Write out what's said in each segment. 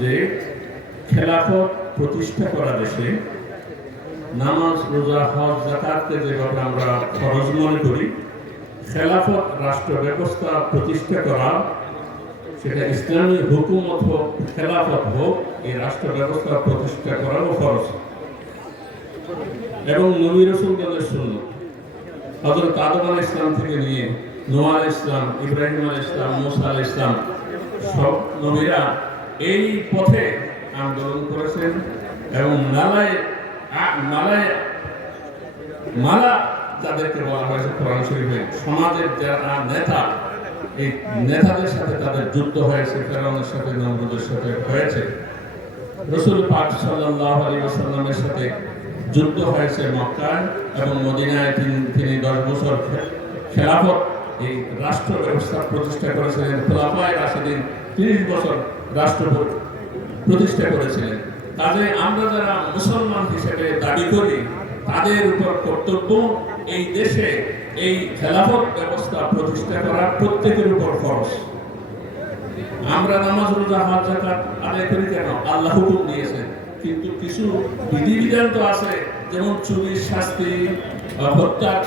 যে খেলাফত প্রতিষ্ঠা করা দেশে নামাজ রোজা হজ যাকাতকে যেভাবে আমরা ফরজ মনে করি, খেলাফত রাষ্ট্র ব্যবস্থা প্রতিষ্ঠা করা, সেটা ইসলামী হুকুমত হোক খেলাফত হোক, এই রাষ্ট্র ব্যবস্থা প্রতিষ্ঠা করাও ফরজ। এবং নবী রাসূলগণের সুন্নাত, হযরত আদম আলাইহিস সালাম থেকে নিয়ে নূহ আলাইহিস সালাম, ইব্রাহিম আলাইহিস সালাম, মূসা আলাইহিস সালাম, সব নবীরা এই পথে আন্দোলন করেছেন। এবং মালা যাদেরকে বলা হয়েছে কোরআন শরীফে, সমাজের যারা নেতা, এই নেতাদের সাথে তাদের যুদ্ধ হয়েছে, ফেরাউনের সাথে, নমরুদের সাথে হয়েছে। রাসূল পাক সাল্লাল্লাহু আলাইহি ওয়াসাল্লামের সাথে যুদ্ধ হয়েছে মক্কায়, এবং মদিনায় তিনি 10 বছর খেলাফত এই রাষ্ট্র ব্যবস্থা প্রতিষ্ঠা করেছিলেন। খোলাফায়ে রাশিদিন 30 বছর রাষ্ট্র প্রতিষ্ঠা করেছিলেন। কাজে আমরা যারা মুসলমান হিসেবে দাবি করি, তাদের উপর কর্তব্য এই দেশে এই খেলাফত ব্যবস্থা প্রতিষ্ঠা করা প্রত্যেকের উপর ফরজ। আমরা নামাজ রোজা হজ যাকাত আদায় করি কেন? আল্লাহ হুকুম দিয়েছেন, কিন্তু কিছু বিধিবিধান তো আছে, যেমন চুরির শাস্তি, হত্যার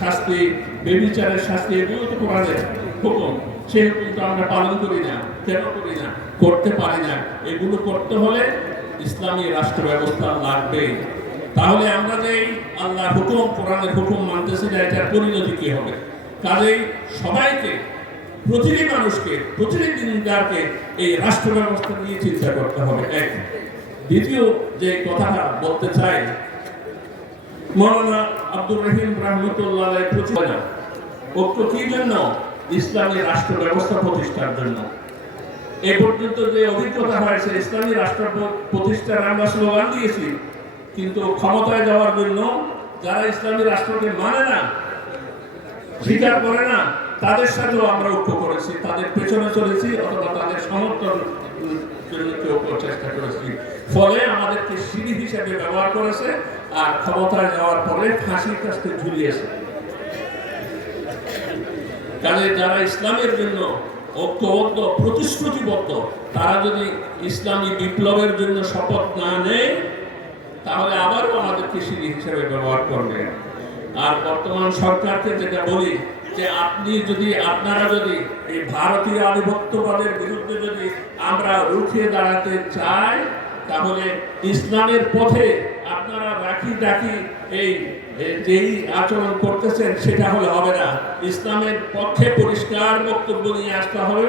শাস্তি, ব্যভিচারের শাস্তি, এগুলো তো কোরআনের হুকুম। সেই হুকুম তো আমরা পালন করি না। কেন করি না? করতে পারি না। এগুলো করতে হলে ইসলামী রাষ্ট্র ব্যবস্থা লাগবে। তাহলে আমরা যে আল্লাহর হুকুম, কোরআনের হুকুম মানতেছি না, এটার পরিণতি কি হবে? কাজেই সবাইকে, প্রতিটি মানুষকে, প্রতিটি দিনদারকে এই রাষ্ট্র ব্যবস্থা নিয়ে চিন্তা করতে হবে। এক। দ্বিতীয় যে কথাটা বলতে চাই, মাওলানা আব্দুর রহিম রাহমাতুল্লাহ আলাইহি প্রতিষ্ঠা, ঐক্য কি জন্য? ইসলামী রাষ্ট্র ব্যবস্থা প্রতিষ্ঠার জন্য। এ পর্যন্ত যে অভিজ্ঞতা হয়েছে, ইসলামী রাষ্ট্র প্রতিষ্ঠার আমরা স্লোগান দিয়েছি, কিন্তু ক্ষমতায় যাওয়ার জন্য যারা ইসলামী রাষ্ট্রকে মানে না, স্বীকার করে না, তাদের সাথেও আমরা ঐক্য করেছি, তাদের পেছনে চলেছি, অথবা তাদের সমর্থন চেষ্টা করেছি। ফলে আমাদেরকে সিঁড়ি হিসেবে ব্যবহার করেছে, আর ক্ষমতায় যাওয়ার পরে ফাঁসির কাছে ঝুলিয়েছে। কাজে যারা ইসলামের জন্য ঐক্যবদ্ধ, প্রতিশ্রুতিবদ্ধ, তারা যদি ইসলামী বিপ্লবের জন্য শপথ না নেয়, তাহলে আবারও আমাদেরকে সিঁড়ি হিসেবে ব্যবহার করবে। আর বর্তমান সরকারকে যেটা বলি, যে আপনারা যদি এই ভারতীয় আধিপত্যবাদের বিরুদ্ধে যদি আমরা রুখে দাঁড়াতে চাই, তাহলে ইসলামের পথে আপনারা রাখি এই যেই আচরণ করতেছেন, সেটা হলে হবে না। ইসলামের পক্ষে পরিষ্কার বক্তব্য নিয়ে আসতে হবে।